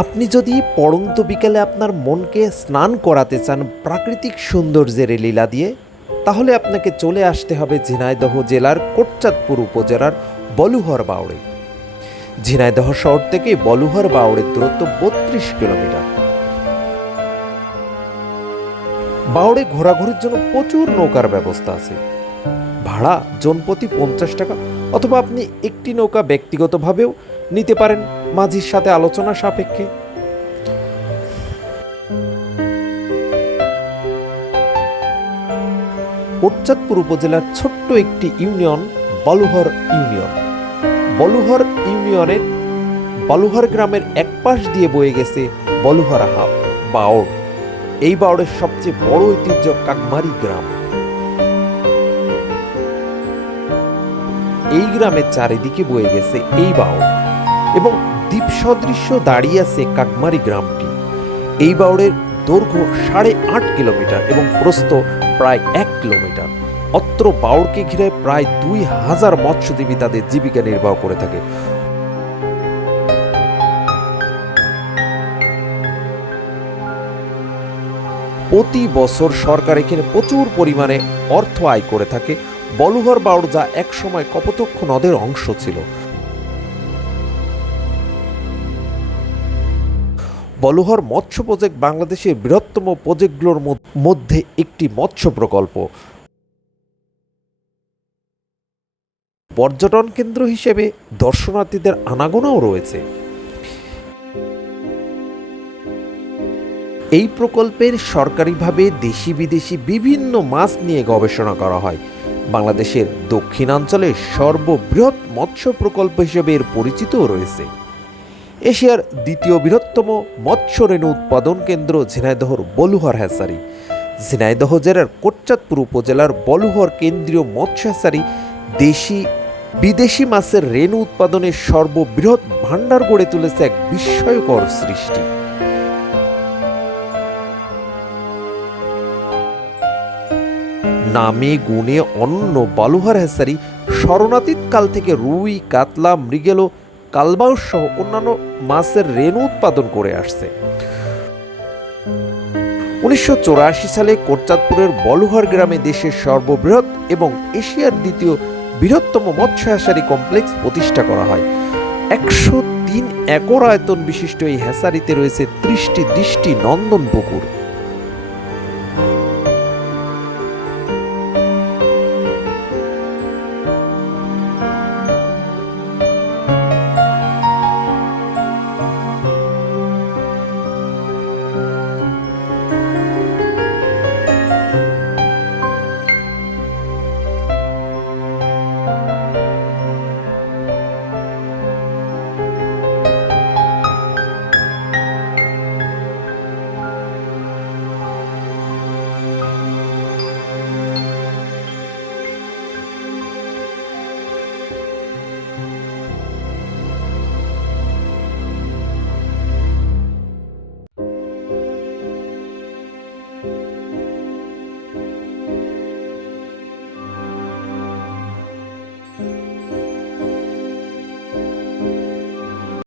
আপনি যদি পড়ন্ত বিকালে আপনার মনকে স্নান করাতে চান প্রাকৃতিক সৌন্দর্যের লীলা দিয়ে, তাহলে আপনাকে চলে আসতে হবে ঝিনাইদহ জেলার কোটচাঁদপুর উপজেলার বলুহর বাউড়ে। ঝিনাইদহ শহর থেকে বলুহর বাউড়ের দূরত্ব বত্রিশ কিলোমিটার। বাউড়ে ঘোরাঘুরির জন্য প্রচুর নৌকার ব্যবস্থা আছে। ভাড়া জনপ্রতি পঞ্চাশ টাকা, অথবা আপনি একটি নৌকা ব্যক্তিগতভাবেও নিতে পারেন মাঝির সাথে আলোচনা সাপেক্ষে। কোটচাঁদপুর উপজেলার ছোট্ট একটি ইউনিয়ন বলুহর ইউনিয়ন। বলুহর ইউনিয়নের বলুহর গ্রামের এক পাশ দিয়ে বয়ে গেছে বলুহর হাব বাওড় এই বাওড়ের সবচেয়ে বড় ঐতিহ্য কাকমারি গ্রাম। এই গ্রামের চারিদিকে বয়ে গেছে এই বাওড় এবং দ্বীপ সদৃশ্য দাঁড়িয়ে আছে কাকমারি গ্রামটি। এই বাউড়ের দৈর্ঘ্য সাড়ে আট কিলোমিটার এবং প্রস্থ প্রায় এক কিলোমিটার। অত্র বাউড়কে ঘিরে প্রায় দুই হাজার মৎস্যজীবী তাদের জীবিকা নির্বাহ করে থাকে। প্রতি বছর সরকার এখানে প্রচুর পরিমাণে অর্থ আয় করে থাকে। বলুহর বাউড় যা একসময় কপোতক্ষ নদের অংশ ছিল। বলুহর মৎস্য প্রজেক্ট বাংলাদেশের বৃহত্তম প্রজেক্টগুলোর মধ্যে একটি মৎস্য প্রকল্প। পর্যটন কেন্দ্র হিসেবে দর্শনার্থীদের আনাগোনাও রয়েছে। এই প্রকল্পের সরকারিভাবে দেশি বিদেশি বিভিন্ন মাছ নিয়ে গবেষণা করা হয়। বাংলাদেশের দক্ষিণাঞ্চলে সর্ববৃহৎ মৎস্য প্রকল্প হিসেবে এর পরিচিতও রয়েছে। এশিয়ার দ্বিতীয় বৃহত্তম মৎস্য রেণু উৎপাদন কেন্দ্র ঝিনাইদহর বলুহর হ্যাসারি ঝিনাইদহ জেলার কোটচাঁদপুর উপজেলার বলুহর কেন্দ্রীয় মৎস্য হ্যাসারি দেশি বিদেশি মাছের রেণু উৎপাদনের সর্ববৃহৎ ভাণ্ডার গড়ে তুলেছে এক বিস্ময়কর সৃষ্টি। নামে গুণে অন্য বালুহার হ্যাসারি স্মরণাতীত কাল থেকে রুই, কাতলা, মৃগেল কালবাউস সহ অন্যান্য মাছের রেণু উৎপাদন করে আসছে। উনিশশো সালে কোটচাঁদপুরের বলুহার গ্রামে দেশের সর্ববৃহৎ এবং এশিয়ার দ্বিতীয় বৃহত্তম মৎস্য কমপ্লেক্স প্রতিষ্ঠা করা হয়। একশো তিন একর আয়তন বিশিষ্ট এই হ্যাসারিতে রয়েছে ত্রিশটি দৃষ্টি নন্দন পুকুর।